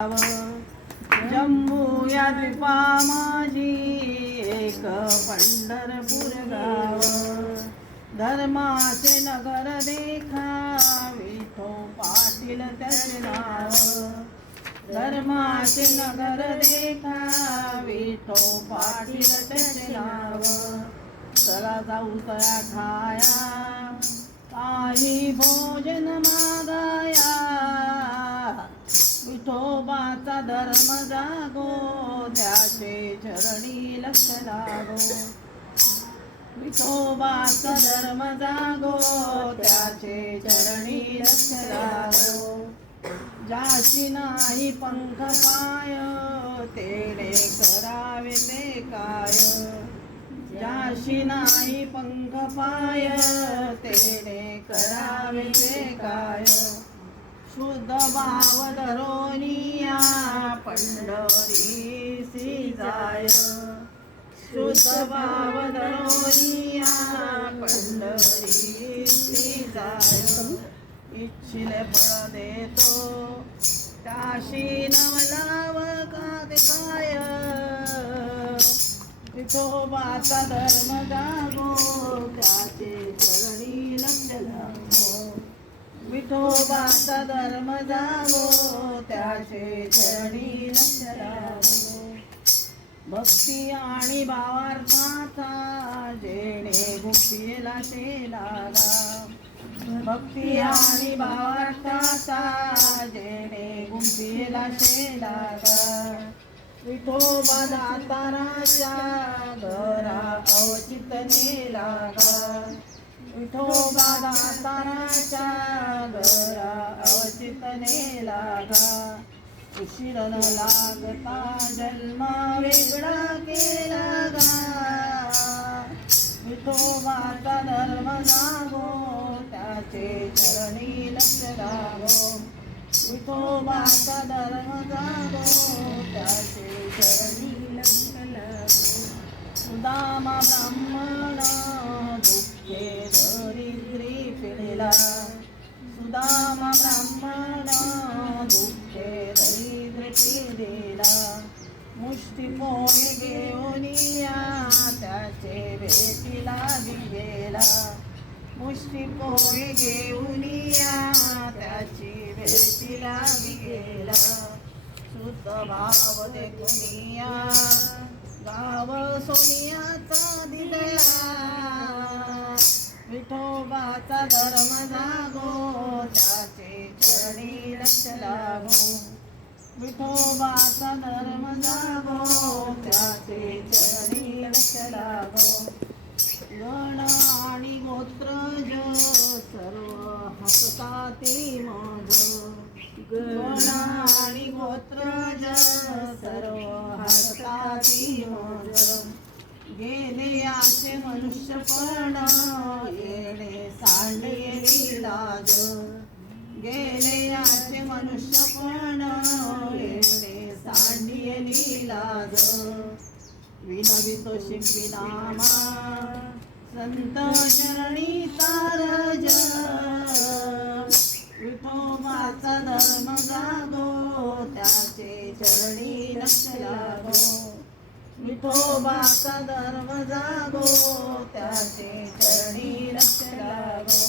जम्मू या द्वीपा माझी एक पंढरपूर गाव, धर्माचे नगर देखा विठो पाटील त्याचे नाव, धर्माचे नगर देखा विठो पाटील त्याचे नाव. चला जाऊ तया खाया काही भोजन मागाया, विठोबाचा धर्म जागो त्याचे चरणी लक्ष लागो, विठोबाचा धर्म जागो त्याचे चरणी लक्ष लागो. ज्याशी नाही पंख पाय तेने करावे ते काय, ज्याशी नाही पंख पाय तेने करावे ते काय. शुद्ध भाव धरोनिया पंढरीसी जाय, शुद्ध भाव धरोनिया पंढरीसी जाय. इच्छिले फळ देतो त्याशी नवलाव का ते काय, विठोबाचा धर्म जागो त्याचे चरणी लक्ष लागो, विठोबाचा धर्म जागो त्याचे चरणी लक्ष लागो. भक्ती आणि भावार्थाचा जेणे गुप्तीला ते लागा, भक्ती आणि भावार्थाचा जेणे गुप्तीला ते लागा. विठोबा दाताराच्या घरा अवचितने लागा, विठोबा दाताराच्या घरा अवचितने लागा. उशीर न लागता जन्मा वेगळा केला गा, विठोबाचा धर्म जागो त्याचे चरणी लक्ष लागो, विठोबाचा धर्म जागो त्याचे चरणी लक्ष लागो. सुदामा ब्राह्मण दुःखे दरिद्री पिढीला, सुदामा ब्राह्मण दुःखे दरिद्री पिढीला. मुष्टी पोहे घेऊन या त्याचे भेटीला गेला, मुष्टी पोहे घेऊन या त्याची भेटीला गेला. शुद्ध भाव देखून या गाव सोनियाचा दिदया, विठोबाचा धर्म जागो त्याचे चरणी लक्ष लागो, विठोबाचा धर्म जागो त्याचे चरणी लक्ष लागो. गण आणि गोत्रज सर्व हसताती मज, गण आणि गोत्रज सर्व हसताती मज. गेले आसे मनुष्यपण येणे सांडेली लाज, गेले आसे मनुष्यपण येणे सांडेली लाज. विनवितो शिंपी नामा संत चरणी तारज, विठोबाचा धर्म जागो त्याचे चरणी लक्ष लागो, विठोबाचा धर्म जागो त्याचे चरणी लक्ष लागो.